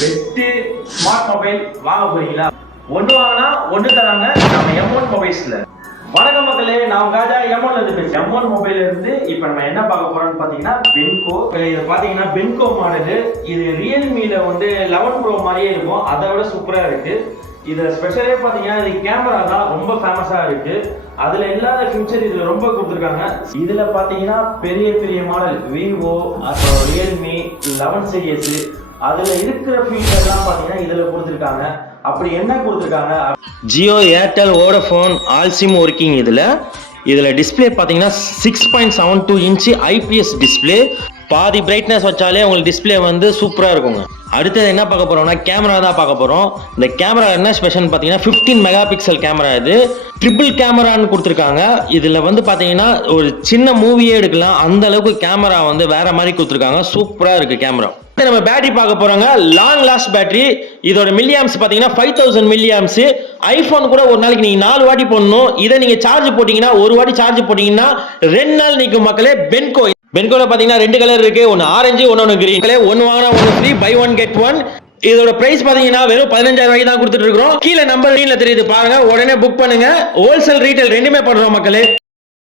Best smart mobile வாங்க போறீங்களா? ஒன்று வாங்கினா ஒன்று தராங்க நம்ம M1 மொபைல்ஸ்ல. வணக்கம் மக்களே, நான் காஜா M1ல இருந்து பேசுறேன். M1 மொபைல்ல இருந்து இப்போ நம்ம என்ன பார்க்க போறோம்னு பாத்தீங்கன்னா பென்கோ. இது பாத்தீங்கன்னா பென்கோ மாடல். இது ரியல்மில வந்து 11 Pro மாதிரியே இருக்கும், அதை விட சூப்பரா இருக்கு. இதுல ஸ்பெஷலே பாத்தீங்கன்னா இது கேமரா தான் ரொம்ப ஃபேமஸா இருக்கு. அதுல இல்லாத ஃபியூச்சர் இதுல ரொம்ப கொடுத்துருக்காங்க. இதுல பாத்தீங்கன்னா பெரிய பெரிய மாடல் விவோ, அப்புறம் ரியல்மி 11 சீரிஸ், அதுல இருக்கிற ஃபீச்சர் எல்லாம் பாத்தீங்கன்னா இதுல கொடுத்துருக்காங்க. அப்படி என்ன கொடுத்துருக்காங்க? Jio, Airtel, Vodafone all sim working. இதுல டிஸ்பிளே பாத்தீங்கன்னா 6.72 இன்ச் IPS டிஸ்பிளே. பாதி பிரைட்னஸ் வச்சாலே உங்களுக்கு டிஸ்பிளே வந்து சூப்பரா இருக்குங்க. அடுத்தது என்ன பார்க்க போறோம்னா கேமரா தான் பார்க்க போறோம். இந்த கேமரா என்ன ஸ்பெஷல் பாத்தீங்கன்னா 15 மெகா பிக்சல் கேமரா. இது ட்ரிபிள் கேமரான்னு கொடுத்துருக்காங்க. இதுல வந்து பாத்தீங்கன்னா ஒரு சின்ன மூவியே எடுக்கலாம், அந்த அளவுக்கு கேமரா வந்து வேற மாதிரி கொடுத்துருக்காங்க. சூப்பரா இருக்கு கேமரா. நம்ம பேட்டரி பார்க்க போறோங்க. Long last battery. இதோட மில்லியாம்ஸ் பாத்தீங்கன்னா 5000 மில்லியாம்ஸ். ஐபோன் கூட ஒரு நாளைக்கு நீங்க 4 வாட்டி போடணும். இதை நீங்க சார்ஜ் போட்டீங்கன்னா, ஒரு வாட்டி சார்ஜ் போட்டீங்கன்னா 2 நாள் நிற்கும் மக்களே. பென்கோல பாத்தீங்கன்னா 2 கலர் இருக்கு, ஒன்னு ஆரஞ்சு, ஒன்னு கிரீன். ஒன்னு வாங்கினா ஒன்னு free, buy one get one. இதோட பிரைஸ் பாத்தீங்கன்னா வெறும் 15000 ரூபாய்க்கு தான் கொடுத்துட்டு இருக்கோம். கீழே நம்பர் தெரியுது பாருங்க, உடனே புக் பண்ணுங்க. ஹோல்சேல் ரீட்டைல் ரெண்டுமே பண்றோம் மக்களே.